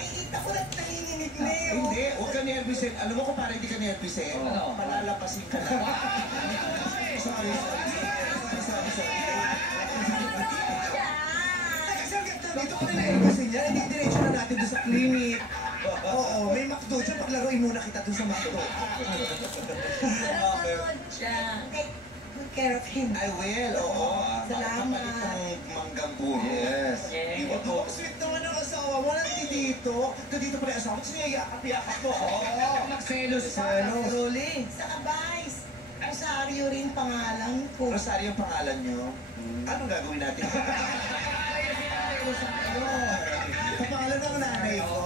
nakikita ko na nanginginig na yun. Hindi, huwag ka nervisin. Alam mo kung parang hindi ka nervisin, palalapasin ka na. Sorry. Dito ko rin na-nervisin niya, hindi diretso na natin doon sa clinic. Oo, may McDo dyan, paglaruin muna kita doon sa McDo. Nanonood siya. Take good care of him. I will, oo. Salamat. Kapalit ng manggang puro. Yes. Diba to? Sweet naman ang asawa mo, nandito dito. Dito pa rin asawa mo, sinayakap-yakap mo. Oo, magselos pa. Rolly. Sa Abay's, Rosario rin pangalan ko. Rosario ang pangalan nyo. Anong gagawin natin? Kapangalan ng nanay ko.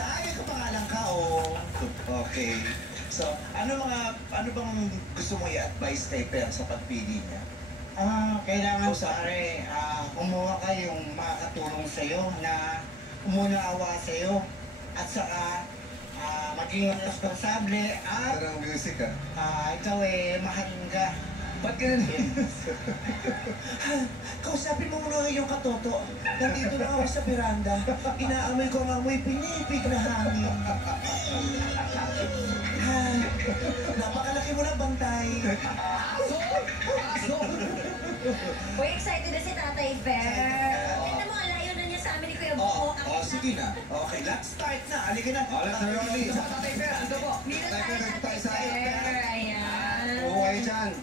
Ay, kapangalan ka, oh. Okay. So, ano bang gusto mo i-advise kay Per sa pagpili niya? Kailangan pare, kumuha ka yung makakatulong sa'yo na umunawa sa'yo at saka maging responsable at Parang music ikaw mahalin ka. Ba't ganun yun? Kausapin mo muna yung katoto. Nandito na ako sa veranda. Inaamoy ko ang amoy pinipig na hangin. Napakalaki mo ng bantay. Uy, excited na si Tatay Fer. Tignan mo, ang layo na niya sa amin ni Kuya Buko. Sige na. Okay, let's start na. Halika na. Let's na Rolly. Tatay Fer, ando po. Dito tayo, Tatay Fer. Ayan. Buhay dyan.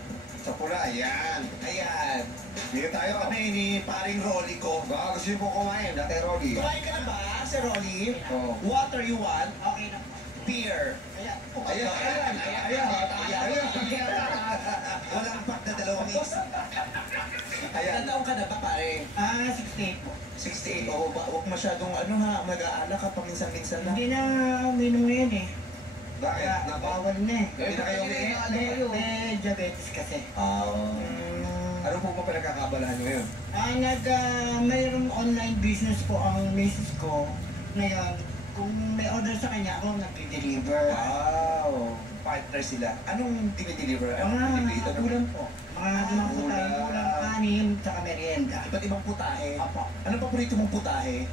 Sa pula, ayan. Ayan. Dito tayo. Kami ni paring Rolly ko. Baka gusto niyo po kumain, dati Rolly. Kumain ka na ba, Sir Rolly? Oo. Water you want? Okay na. Beer. Ayan. Walang pak na dalawang isip. Ilan taong ka na ba, pare? 68 po. 68. Oo, huwag masyadong mag-aala ka paminsan-minsan na. Hindi na uminom ngayon Bakit? Kaya bawal na Hindi na kayo May diabetes kasi. Ano po ba pinagkakabalahan nyo ngayon? Mayroong online business po ang misis ko. Ngayon, kung may order sa kanya, ako nag-deliver. Wow. Partner sila. Anong dinideliver? Anong pinipilitan? Ulam po. Mga limang putahe, ulam, anim, tsaka merienda. Iba't ibang putahe. Apo. Anong paborito mong putahe?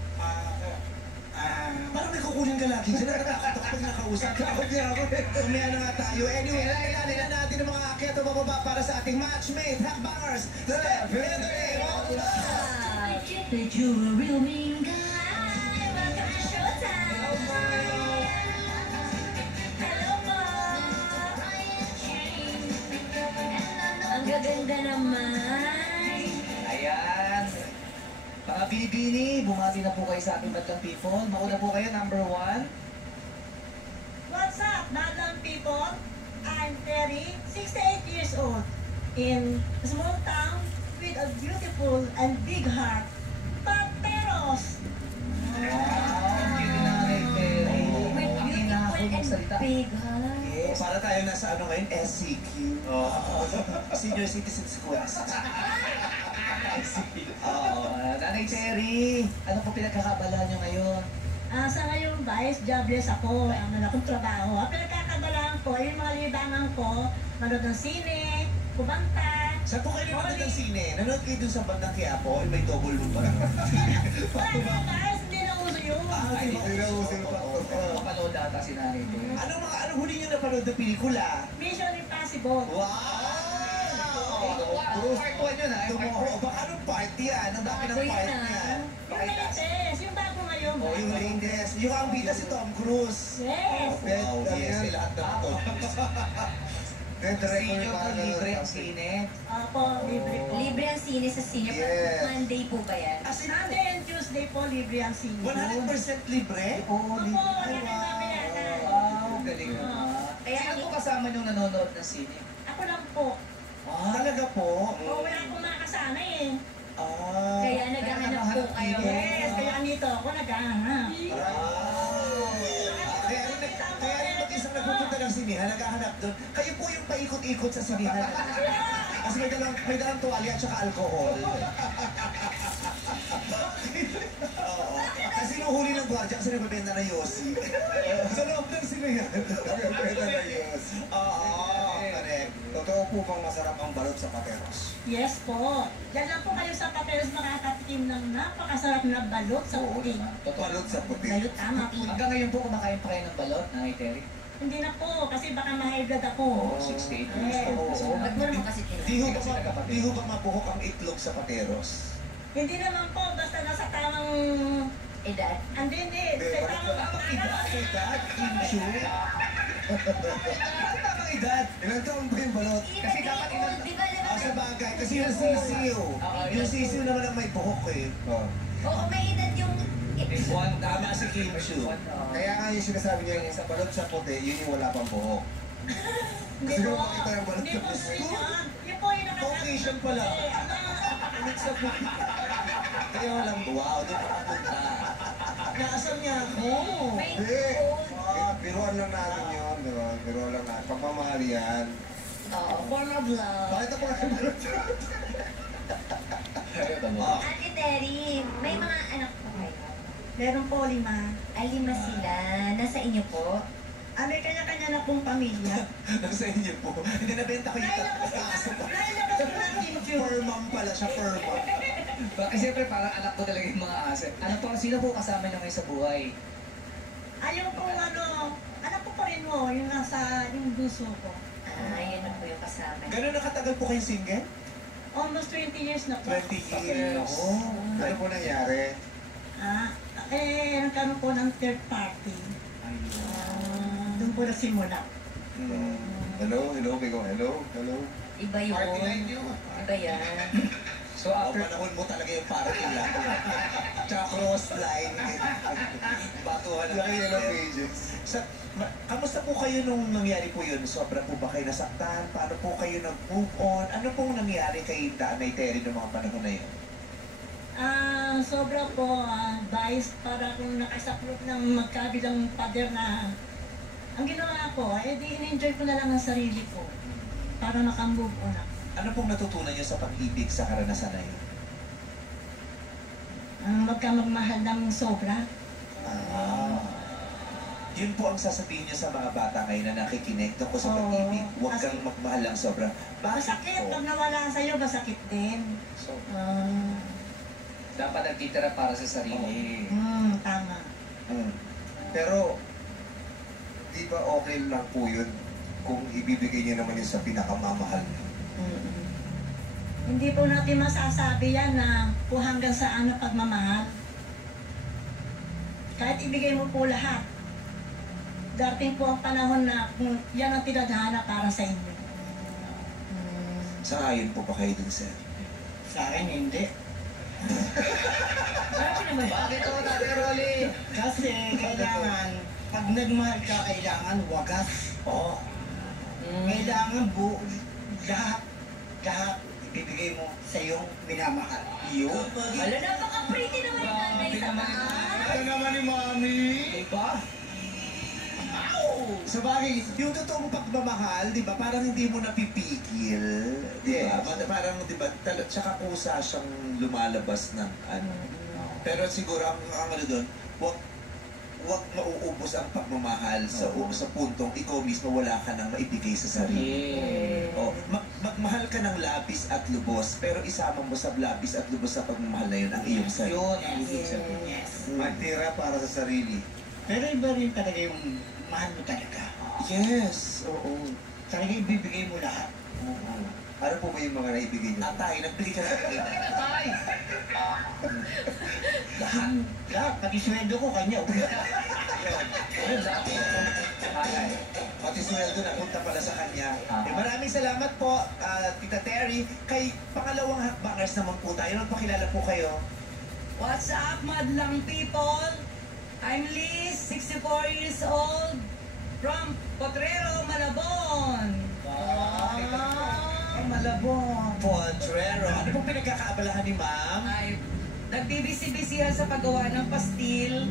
Parang may kukunin ka lagi. Diyan natatakot ako pag nakausap. Takot niya ako. Umaya na nga tayo. Anyway, laylanin na natin ang mga akyat o bababa para sa ating matchmate, Hakbangers. Step in the name of love. That you're a real mean guy. Welcome to Showtime. Hello po. Ang gaganda naman. Ayan. Mga Binibini, bumati na po kayo sa ating Badlang People. Mauna po kayo, number 1. What's up, Madam people? I'm Terry, 68 years old, in a small town with a beautiful and big heart, Pateros. With beautiful and big, ha? Yes. Para tayo nasa ngayon, SCQ. Senior Citizens Quest. Nanay Cherry, ano po pinagkakabalahan nyo ngayon? Sa ngayon ba, jobless ako, ano akong trabaho. Ang pinagkakabalaan ko, yung mga libangan ko, manood ng sine, kumanta. Saan po kayo nanonood ng sine? Nanonood kayo dun sa bandang Quiapo? May double room pa. Wala na guys, hindi na uso yun. Hindi na usin pa. Mapanood ata si Nanay Cherry. Anong huli nyo napanood na pelikula? Mission Impossible. Wow! Part 1 yun ha? Baka anong party yan? Ang dami ng party yan. Yung latest, yung bago ngayon. Oh, yung latest. Yung ang bida si Tom Cruise. Yes. Wow, yes, sila at ng Tom Senior po, libre ang sine. Opo, libre po. Libre ang sine sa senior. Yes. Monday po ba yan? As in, Monday and Tuesday po, libre ang senior. 100% libre? Opo, wala nang babayaran. Wow, galing naman. Kaya Sino po kasama nyo nanonood ng sine? Ako lang po. Talaga po? Wala akong makasama eh. Kaya naghahanap po kayo. Yes, kaya nito ako naghahanap. Kaya rin mag-isang nagpupunta ng sinihan, naghahanap doon. Kayo po yung paikot-ikot sa sinihan. Kasi may dalang tuwalya at saka alcohol. Oo. Kasi nung huli ng ng gwardiya kasi nagbebenta na Yossi. Sa loob ng sinayan. Nagbebenta na Yossi. Oo, correct. Totoo po bang masarap ang balot sa pateros? Yes po. Yan lang po kayo sa Pateros makakatikim ng napakasarap na balot sa puting. Balot sa puti. Balot tama po. Hanggang ngayon po kumakain pa kayo ng balot, Nanay Terry? Hindi na po, kasi baka ma-high blood ako. Oo, 68 years Eh, old. Ba't mo naman kasi Di ho tinanong? ba, di ho ba mabuhok ang itlog sa pateros? Hindi naman po, basta nasa tamang... Edad. Hindi, sa tamang Edad? Kimchu? Tamang edad. Ilang taon ba yung balot? Kasi dapat ilan- Di ba naman? Sa bagay, kasi yung sisiyo. Yung sisiyo naman ang may buhok eh. Oh. Oo, may edad yung... One, Tama si Kimchu. Kaya nga yung sinasabi niya, sa balot sa puti, yun yung wala pang buhok. Hindi Gusto po. mo makita yung balot Hindi sa po, puti? sir, yan. Yun po yung Caucasian pala. Ulit sa puti. Kaya walang wow, di pa kapunta. Naasan niya ako? May Hindi. old. Biruan lang natin yun, di ba? Biruan lang natin. Pagmamahal yan. Oo, form of love. Bakit ako na balot? Ate Terry, may mga anak po kayo? Meron po 5. Alima sila. Nasa inyo po? May kanya-kanya na pong pamilya. Sa inyo po. Hindi nabenta ko yung Nailabas ko ng Kimchu. Furmam pala siya, furmam. Kasi siyempre parang anak ko talaga yung mga aset. Ano po, sino po kasama niyo ngayon sa buhay? Ayaw po anak ko pa rin mo, yung nasa, yung gusto ko. Yun na po yung kasama. Gano'n nakatagal po kayong single? Almost 20 years na po. 20 years. Ano po nangyari? Nagkaroon po ng third party. Doon po nagsimula. Hello, Bigo. Hello. Iba yun. Iba yan. So O, after, panahon mo talaga yung party lang. Tsaka cross line. Batuhan ng Yellow Pages. Kamusta po kayo nung nangyari po yun? Sobra po ba kayo nasaktan? Paano po kayo nag-move on? Ano pong nangyari kay Nanay Terry noong mga panahon na yun? Sobra po, bias para kung nakasaklop ng magkabilang pader na ang ginawa ko, di in-enjoy ko na lang ang sarili ko para makamove on ako. Ano pong natutunan niyo sa pag-ibig sa karanasan na yun? Magkamagmahal ng sobra. Yun po ang sasabihin niyo sa mga bata ngayon na nakikinig tungkol sa Oo. pag-ibig. Huwag kang magmahal ng sobra. Masakit, po? pag nawala sa'yo, masakit din. so, Ah, dapat nagtitira para sa sarili. tama. Pero, di ba okay lang po yun kung ibibigay niyo naman yun sa pinakamamahal niyo? Hindi po natin masasabi yan na kung hanggang saan ang pagmamahal. Kahit ibigay mo po lahat, darating po ang panahon na kung yan ang tinadhana para sa inyo. Sangayon po ba kayo dun, sir? Sa akin, hindi. Marami naman. Bakit ako, Tate Rolly? Kasi kailangan, pag nagmahal ka, kailangan wagas. Oo. Kailangan lahat ibibigay mo sa iyong minamahal. Yun. Wala, napaka-pretty naman yung nanay sa taas. Ano naman ni Mami? Diba? Sa bagay, yung totoong pagmamahal, di ba, parang hindi mo napipigil. Di ba? Yes. Parang, di ba, tsaka kusa siyang lumalabas ng ano. Pero siguro, ang ano doon, wag mauubos ang pagmamahal sa puntong ikaw mismo wala ka nang maibigay sa sarili. O, magmahal ka ng labis at lubos, pero isama mo sa labis at lubos sa pagmamahal na yun ang iyong sarili. Yun ang ibig sabihin. Yes. Magtira para sa sarili. Pero iba rin talaga yung mahal mo talaga. Yes, oo. Talaga ibibigay mo lahat. Ano po ba yung mga naibigay niyo? Atay, nagbili ka ng Tay! lahat. Lahat, pati sweldo ko kanya. Yun, lahat. Ay, Pati sweldo na punta pala sa kanya. Maraming salamat po, Tita Terry. Kay pangalawang hakbangers naman po tayo. Magpakilala po kayo. What's up, madlang people? I'm Liz, 64 years old, from Potrero, Malabon. Malabon. Potrero. Ano pong pinagkakaabalahan ni ma'am? Ay, nagbibisi-bisihan sa paggawa ng pastil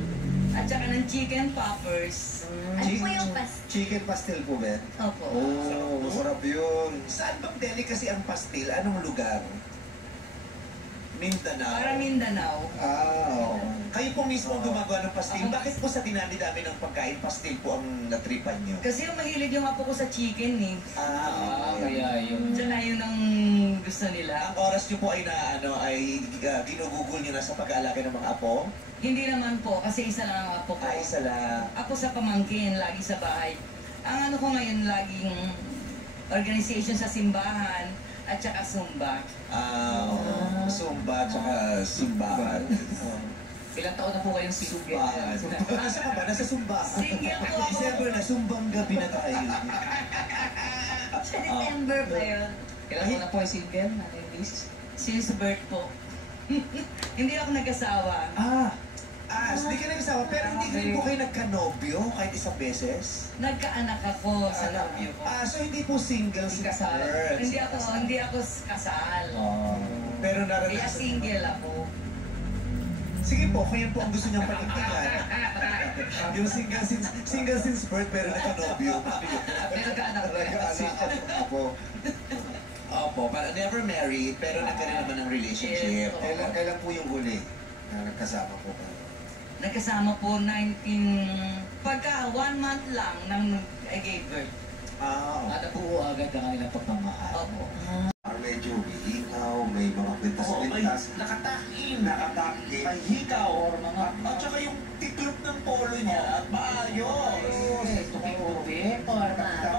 at saka ng chicken poppers. Ano po yung Chicken pastel po, Ben? Opo. Oh, masarap yun. Saan bang delicacy ang pastil? Anong lugar? Mindanao. Para Mindanao. Kayo po mismo ang gumagawa ng pastil. Bakit po sa dinami-dami ng pagkain, pastil po ang natripan nyo? Kasi mahilig yung apo ko sa chicken eh. Kaya yun. Diyan na yun ang gusto nila. Ang oras nyo po ay ginugugol nyo na sa pag-aalaga ng mga apo? Hindi naman po, kasi isa lang ang apo ko. Isa lang. Ako sa pamangkin, lagi sa bahay. Ang ano ko ngayon, laging organization sa simbahan at saka Zumba. Zumba, tsaka simbahan. Ilang taon na po kayong single? Nasa ka ba? Nasa Sumbahan. Single po ako. December na, Sumbang gabi na tayo. Sa December pa yun. Ilang taon na po yung single? Ano yung miss? Since birth po. Hindi ako nag-asawa. Hindi ka nag-asawa, pero hindi ka rin po kayo nagka-nobyo kahit isang beses? Nagkaanak ako sa nobyo ko. So hindi po single si Kasal. Kurt. Hindi ako kasal. Pero Kaya naranasan. single ako. Sige po, kung yan po ang gusto niyang panindigan. Yung single since birth pero nagka-nobyo. May nagkaanak na Ako, Opo, para never married, pero nagkaroon naman ng relationship. Yes. kailan po yung huli na nagkasama po kayo? Nagkasama po pagka 1 month lang nang I gave birth. Nabuo agad ang kanilang pagmamahal. Opo. Medyo ikaw, may mga pintas-pintas. Nakatakin. Nakatakin. May hikaw. Or mga... At saka yung tiklop ng polo niya, maayos. Tubig-tubig.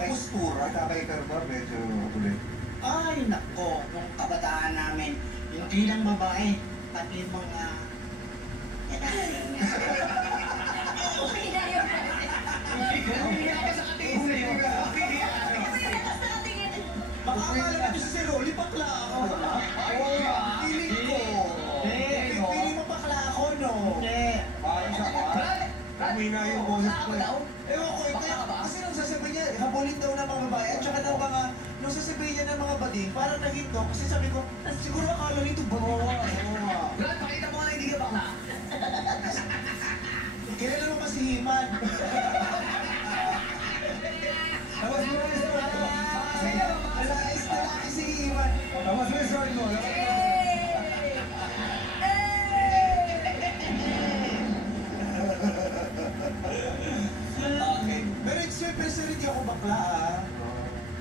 Postura. Nakabiker ba? Medyo ulit. Ay, nako, nung kabataan namin, hindi lang babae, pati mga... Okay na yun. Makakala natin si Rolly, bakla ako. Piling ko. Piling mo bakla ako, no? Hindi. Kami na yung boses ko. Ewan ko, kasi nung sasabihin niya, habulin daw ng mga babae, at saka ng mga, nung sasabihin niya ng mga bading, parang naghinto, kasi sabi ko, siguro akala nito bading. Brad, pakita mo na hindi ka bakla. Kilala mo ba si Himan? Tapos mo na yung Alayas na laki si Himan. Tapos mo yung sword mo. Okay. Pero it's your best hindi ako bakla,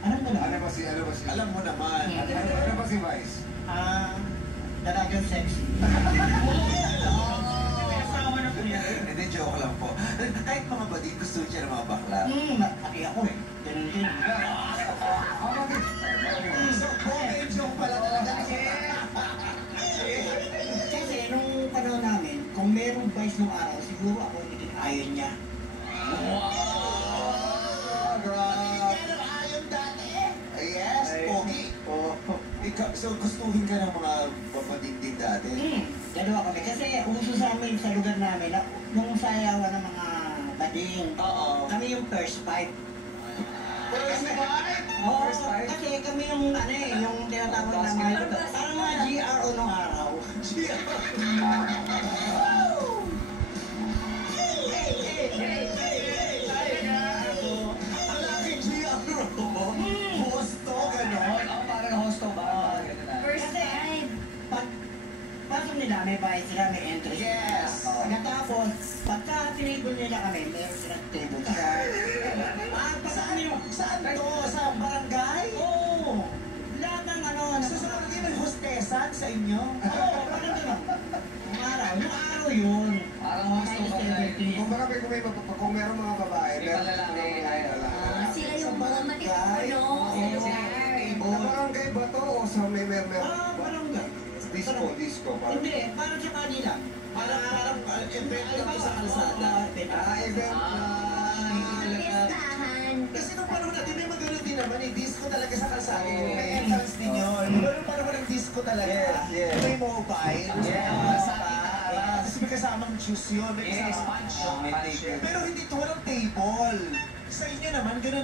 Alam mo na? Ano ba si... Alam mo naman. Ano ba si Vice? Dalagang sexy. Kasama na po yan. Hindi, joke lang po. Kahit mga bading gusto siya ng mga bakla. Pati ako eh. Ganun din. So, okay, joke pala talaga. Kasi nung panahon namin, kung merong vice nung araw, siguro ako hindi ayaw niya. Ayon dati. Yes, pogi. So, gustuhin ka ng mga babading din dati? Dalawa kami. Kasi uso sa amin sa lugar namin, nung sayawan ng mga bading, kami yung first fight. First fight? Oo, kasi kami yung yung tinatawag na mga parang mga GRO nung araw. Ang laki GRO. Hosto, gano'n. Ako parang hosto ba? First time. Pasok nila, may bayad sila, may entry. Yes. Pagkatapos, pagka tinable nila kami, meron silang table card. Saan to? Sa barangay? Oo. Lahat ng So, sa barangay may hostesan sa inyo? Oo, parang gano'n. Yung araw yun. Parang hosto ba na Kung baka kung meron mga babae, May malalaki. Sila yung mga matipurno. Sa barangay ba to o sa may Barangay. disco? Hindi, parang sa kanila. Parang event lang to sa kalsada. Event Piestahan. Kasi nung panahon natin, may magano din naman eh. Disco talaga sa kalsada yun. May entrance din yun. Pero nung panahon ng disco talaga. Yes. May mobile. Tapos may kasamang juice yun. May kasamang punch. Punch. Pero hindi to, walang table. Sa inyo naman, ganun